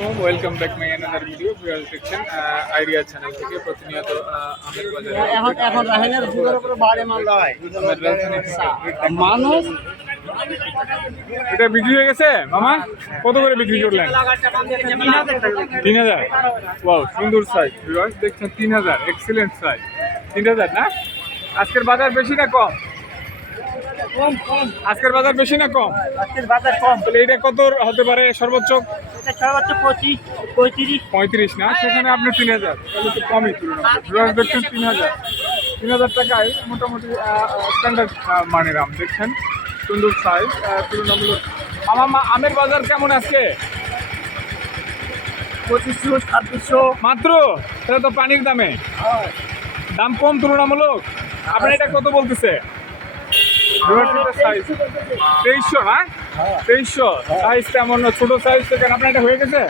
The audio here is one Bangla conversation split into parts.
আলাইকুম। Welcome back my another video viewer দেখছেন আইডিয়া চ্যানেল থেকে প্রতিনিয়ত আহ, আমের বাজারে এখন এখন রাহিনের যুগের উপরে বাড়ি মাল হয় থেকে মানুষ এটা বিক্রি হয়ে গেছে? মামা কত করে বিক্রি করলেন? তিন হাজার। ওয়াও সুন্দর সাইজ ভিউয়ার্স দেখছেন তিন হাজার এক্সিলেন্ট সাইজ তিন হাজার না? আজকের বাজার বেশি না কম? আজকের বাজার বেশি না কম? আজকের বাজার কম। তাহলে এটা কত হতে পারে সর্বোচ্চ? সর্বোচ্চ পঁচিশ পঁয়ত্রিশ। পঁয়ত্রিশ না? সেখানে আপনি তিন হাজার। তাহলে তো কমই তুলনা দেখছেন তিন হাজার। তিন হাজার টাকায় মোটামুটি স্ট্যান্ডার্ড মানের আম দেখছেন? সুন্দর সাইজ তুলনামূলক। আমার আমের বাজার কেমন আজকে? পঁচিশশো ছাব্বিশশো। মাত্র? তাহলে তো পানির দামে। দাম কম তুলনামূলক? আপনার এটা কত বলতেছে? তেইশশো তেইশশো। সাইজ তেমন না, ছোট সাইজ থেকে আপনার এটা হয়ে গেছে?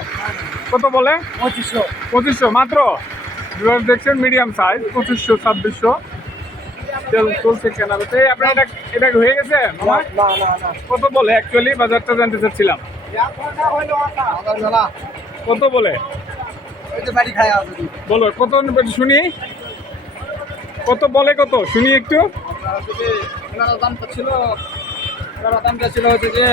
কত বলে? পঁচিশশো। পঁচিশশো মাত্র? ভিউয়ার্স দেখছেন মিডিয়াম সাইজ পঁচিশশো ছাব্বিশশো। তেল চলছে কেনা? বেচা। আপনার এটা এটা হয়ে গেছে? কত বলে? অ্যাকচুয়ালি বাজারটা জানতে চাচ্ছিলাম। কত বলে? বলো কত শুনি? কত বলে কত? শুনি একটু। ওনার দামটা ছিল ওনার দামটা ছিল হচ্ছে যে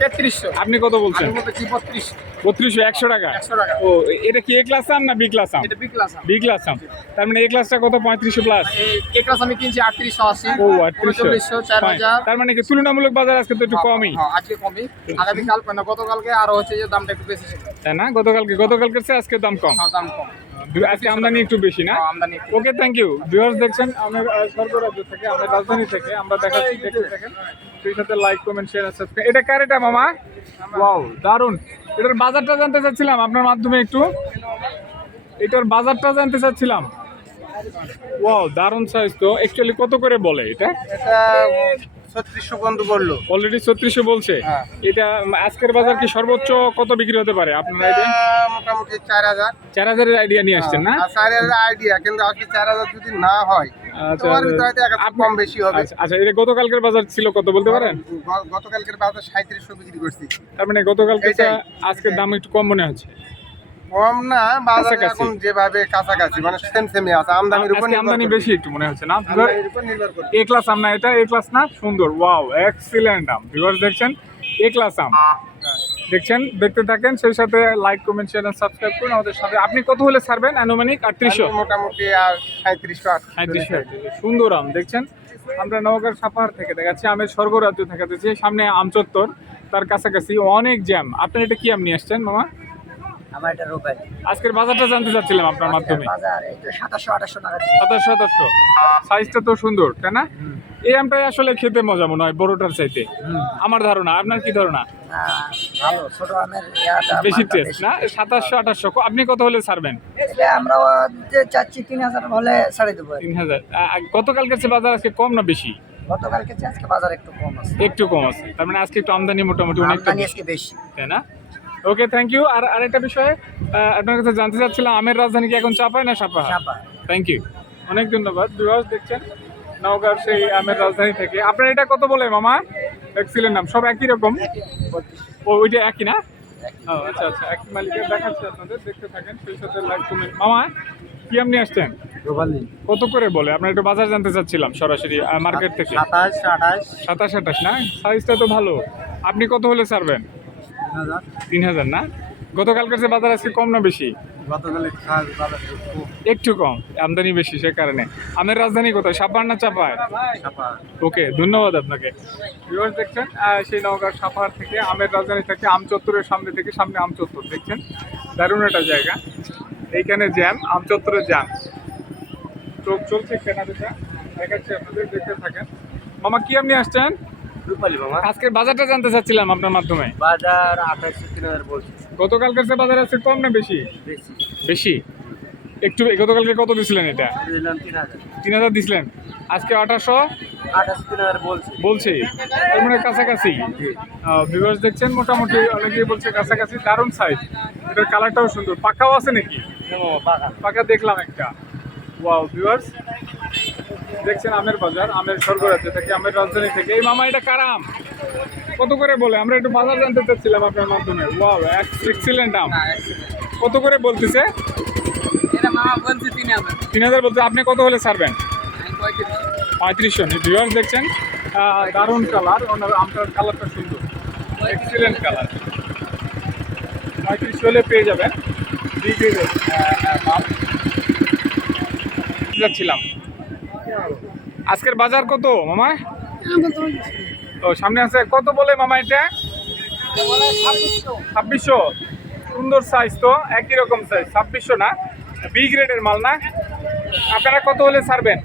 তেত্রিশশো। আপনি কত বলছেন? আমি বত্রিশ। বত্রিশশো একশো টাকা? একশো টাকা। ও এটা কি এ ক্লাস আম না বি ক্লাস আম? এটা বি ক্লাস বি ক্লাস আম। তার মানে এ ক্লাসটা কত? পঁয়ত্রিশশো প্লাস এই ক্লাস আমি কিনছি আটত্রিশশো আশি। ও আটত্রিশশো। চার হাজার। তার মানে কি তুলনামূলক বাজার আজকে তো একটু কমই? হ্যাঁ, আজকে কমই। আগামীকাল না গতকালকে আরও হচ্ছে যে দামটা একটু বেশি ছিল। তাই না? গতকালকে গতকালকে আজকে দাম কম। হ্যাঁ, দাম কম। আজকে আমদানি একটু বেশি না? আমদানি ওকে থ্যাংক ইউ ভিউয়ার্স দেখছেন আমাদের সর্বরাজ্য থেকে আমরা রাজধানী থেকে আমরা দেখাচ্ছি দেখতে থাকেন সেই সাথে লাইক কমেন্ট শেয়ার সাবস্ক্রাইব এটা কার এটা মামা? ওয়াও দারুণ এটার বাজারটা জানতে চাচ্ছিলাম আপনার মাধ্যমে একটু। এটার বাজারটা জানতে চাচ্ছিলাম। ওয়াও দারুণ সাইজ তো। অ্যাকচুয়ালি কত করে বলে এটা? এটা ছত্রিশশো বন্ধু করল অলরেডি ছত্রিশশো বলছে? হ্যাঁ। এটা আজকের বাজার কি সর্বোচ্চ কত বিক্রি হতে পারে আপনার আইডিয়া মোটামুটি চার হাজার। চার হাজারের আইডিয়া নিয়ে আসছেন না? চার হাজার আইডিয়া কিন্তু আজকে চার হাজার যদি না হয় আচ্ছা কম বেশি হবে। আচ্ছা আচ্ছা এটা গতকালকের বাজার ছিল কত বলতে পারেন? গতকালকের বাজার সাঁত্রিশশো বিক্রি করছি। তার মানে গতকালকে আজকের দাম একটু কম মনে হচ্ছে। কম না বাজার। এখন যেভাবে কাছাকাছি মানে সেম সেমই আছে। আমদানির উপর আমদানি বেশি একটু মনে হচ্ছে না? এ ক্লাস আম না এটা এ ক্লাস না? সুন্দর ওয়াও এক্সিলেন্ট আম। ভিউয়ার্স দেখছেন? এ ক্লাস আম। দেখছেন? দেখতে থাকেন সেই সাথে লাইক কমেন্ট শেয়ার সাবস্ক্রাইব করুন আমাদের সাথে। আপনি কত হলে ছাড়বেন? আনুমানিক আটত্রিশশো মোটামুটি আর সাঁত্রিশশো সাঁত্রিশশো সুন্দর আম দেখছেন? আমরা নওগাঁর সাপাহার থেকে দেখাচ্ছি আমের স্বর্গরাজ্য দেখাতেছি সামনে আম চত্বর তার কাছাকাছি অনেক জ্যাম আপনি এটা কি আম নিয়ে আসছেন মামা? আমার এটা আজকের বাজারটা জানতে চাচ্ছিলাম আপনার মাধ্যমে। বাজার এই তো টাকা সাইজটা তো সুন্দর তাই না? এই আমটাই আসলে খেতে মজা মনে হয় বড়টার চাইতে। আমার ধারণা আপনার কি ধারণা? ভালো ছোট আমের বেশি টেস্ট না? আপনি কত হলে ছাড়বেন? এটা আমরা যে চাচ্ছি হলে ছাড়ে দেবো। তিন হাজার। গতকালকের চেয়ে বাজার আজকে কম না বেশি? গতকালকে আজকে বাজার একটু কম আছে। একটু কম আছে। তার মানে আজকে একটু আমদানি মোটামুটি অনেকটা আমদানি আজকে বেশি। তাই না? ওকে থ্যাংক ইউ আর আরেকটা বিষয়ে আপনার কাছে জানতে চাচ্ছিলাম আমের রাজধানী কি এখন চাপায় না সাপা? চাপা থ্যাংক ইউ অনেক ধন্যবাদ। বিভাস দেখছেন নওগাঁর সেই আমের রাজধানী থেকে। আপনার এটা কত বলে মামা? এক্সিলেন্ট নাম সব একই রকম? ও ওইটা একই না? ও আচ্ছা আচ্ছা একই মালিকের দেখাচ্ছে আপনাদের দেখতে থাকেন সেই সাথে লাইক কমেন্ট মামা কি আপনি আসছেন? কত করে বলে? আপনার একটু বাজার জানতে চাচ্ছিলাম সরাসরি মার্কেট থেকে। সাতাশ আঠাশ। সাতাশ আঠাশ না? সাইজটা তো ভালো। আপনি কত হলে ছাড়বেন? তিন হাজার না? গতকালকার বাজার আজকে কম না বেশি? গতকালে একটু কম। আমদানি বেশি সে কারণে। আমের রাজধানী কোথায়? সাপার না চাপায় ওকে ধন্যবাদ আপনাকে। ভিউয়ার্স দেখছেন সেই নওগাঁর সাপার থেকে আমের রাজধানী থেকে আম চত্বরের সামনে থেকে সামনে আম চত্বর দেখছেন? দারুণ একটা জায়গা। এইখানে জ্যাম আম চত্বরের জ্যাম। তো চলছে কেনা বেচা দেখাচ্ছি আপনাদের দেখতে থাকেন। মামা কি আপনি আসছেন? রূপালি মামা। আজকের বাজারটা জানতে চাচ্ছিলাম আপনার মাধ্যমে। বাজার আঠাশশো তিন হাজার বলছি। গতকালকের যে বাজার আছে কম না বেশি? বেশি। বেশি? একটু গতকালকে কত দিছিলেন এটা? দিলাম তিন হাজার। তিন হাজার দিছিলেন। আজকে আঠাশশো আঠাশশো তিন হাজার বলছি। বলছি। তার মানে কাছাকাছি। ভিউয়ার্স দেখছেন মোটামুটি অনেকেই বলছে কাছাকাছি। দারুণ সাইজ এটার কালারটাও সুন্দর। পাকাও আছে নাকি? পাকা। দেখলাম একটা। ওয়াও ভিউয়ার্স দেখছেন আমের বাজার আমের স্বর্গরাজ্য থেকে আমের রাজধানী থেকে। এই মামা এটা কারাম কত করে বলে? আমরা একটু বাজার জানতে চাচ্ছিলাম আপনার মাধ্যমে। ওয়াও এক্সিলেন্ট দাম হ্যাঁ কত করে বলতেছে? তিন হাজার। বলতে আপনি কত হলে ছাড়বেন? আমি পঁয়ত্রিশ। পঁয়ত্রিশশো ভিউয়ার্স দেখছেন। দারুণ কালার ওনার আমটার কালারটা সুন্দর। এক্সিলেন্ট কালার পঁয়ত্রিশশো হলে পেয়ে যাবেন। দুই গ্রেডের যাচ্ছিলাম। আজকের বাজার কত মামা? ও সামনে আছে কত বলে মামা এটা? ছাব্বিশশো। সুন্দর সাইজ তো একই রকম সাইজ ছাব্বিশশো না? বি গ্রেডের মাল না? আপনারা কত হলে ছাড়বেন?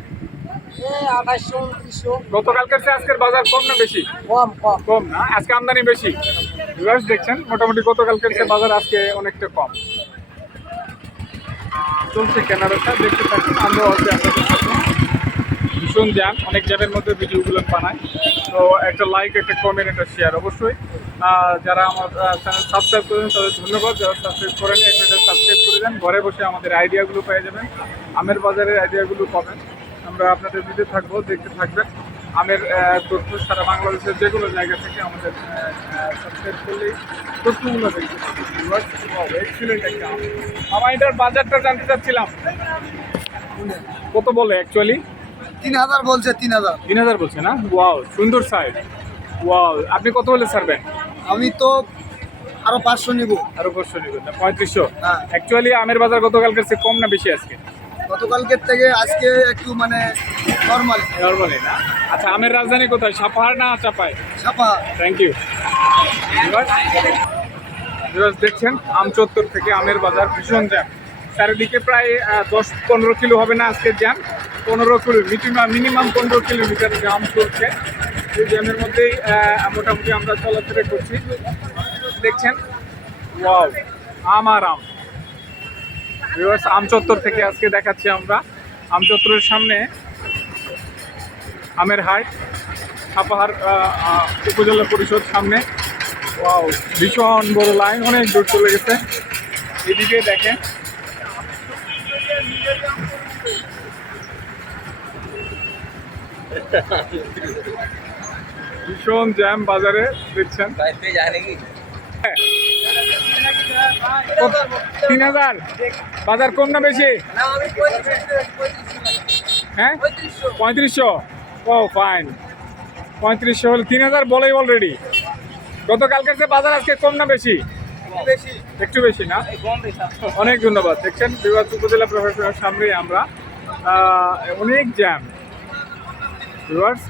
গতকালকের চেয়ে আজকের বাজার কম না বেশি? কম কম। কম না? আজকে আমদানি বেশি। দেখছেন মোটামুটি গতকালকের চেয়ে বাজার আজকে অনেকটা কম। চলছে দেখতে থাকুন আমরাও ভীষণ জ্যাম অনেক জ্যামের মধ্যে ভিডিওগুলো বানায়। তো একটা লাইক একটা কমেন্ট একটা শেয়ার অবশ্যই। যারা আমার চ্যানেল সাবস্ক্রাইব করেন তাদের ধন্যবাদ। যারা সাবস্ক্রাইব করেন একটা সাবস্ক্রাইব করে দেন। ঘরে বসে আমাদের আইডিয়াগুলো পেয়ে যাবেন। আমের বাজারের আইডিয়াগুলো পাবেন। আমরা আপনাদের দিতে থাকব, দেখতে থাকবেন। আমের তথ্য সারা বাংলাদেশের যে কোনো জায়গা থেকে আমাদের সাবস্ক্রাইব করলেই তথ্যগুলো দেখতে। আমার এটার বাজারটা জানতে চাচ্ছিলাম। কত বলে অ্যাকচুয়ালি তিন হাজার বলছে তিন হাজার। তিন হাজার বলছে না? ওয়াও সুন্দর সাইজ ওয়াও আপনি কত হলে ছাড়বেন? আমি তো আরও পাঁচশো নিব। আরও পাঁচশো নেবেন না? পঁয়ত্রিশশো? হ্যাঁ। অ্যাকচুয়ালি আমের বাজার গতকালকের চেয়ে কম না বেশি আজকে? গতকালকের থেকে আজকে একটু মানে নর্মাল নর্মালি না? আচ্ছা আমের রাজধানী কোথায়? সাপাহার না চাপায় ছাপা থ্যাংক ইউ দেখছেন আম চত্বর থেকে আমের বাজার ভীষণ জ্যাম। চারিদিকে প্রায় দশ পনেরো কিলো হবে না আজকের জ্যাম। পনেরো কিলো মিনিমাম পনেরো কিলোমিটার জ্যাম চলছে। এই জ্যামের মধ্যেই মোটামুটি আমরা চলাফেরা করছি। দেখছেন? আম আর আম। আম চত্বর থেকে আজকে দেখাচ্ছি আমরা। আম চত্বরের সামনে আমের হাট, সাপাহার উপজেলা পরিষদ সামনে। ভীষণ বড় লাইন, অনেক দূর চলে গেছে। এদিকে দেখেন ভীষণ জ্যাম বাজারে, দেখছেন? তিন হাজার। বাজার কম না বেশি? হ্যাঁ? পঁয়ত্রিশশো। ও ফাইন পঁয়ত্রিশশো হলে তিন হাজার বলেই অলরেডি গতকালকের যে বাজার আজকে কম না বেশি? একটু বেশি না? অনেক ধন্যবাদ। দেখছেন, বিভাগ উপজেলা প্রশাসনের সামনেই আমরা। অনেক জ্যাম ভিউয়ার্স,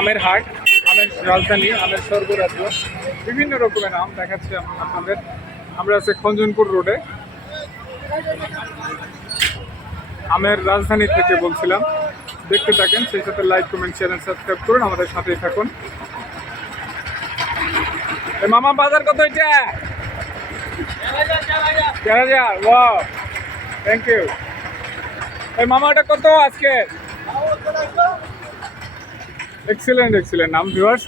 আমের হাট, আমের রাজধানী, আমের স্বর্গরাজ্য, বিভিন্ন রকমের আম দেখাচ্ছি আপনাদের। আমরা আছি খঞ্জনপুর রোডে। আমের রাজধানী থেকে বলছিলাম, দেখতে থাকেন, সেই সাথে লাইক কমেন্ট শেয়ার সাবস্ক্রাইব করুন, আমাদের সাথেই থাকুন। মামা, বাজার কত ওয়াও থ্যাংক ইউ এই মামাটা কত আজকে? এক্সিলেন্ট এক্সিলেন্ট নাম ভিউয়ার্স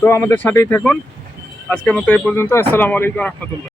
তো আমাদের সাথেই থাকুন। আজকের মতো এই পর্যন্ত। আসসালামু আলাইকুম রহমতুল্লাহ।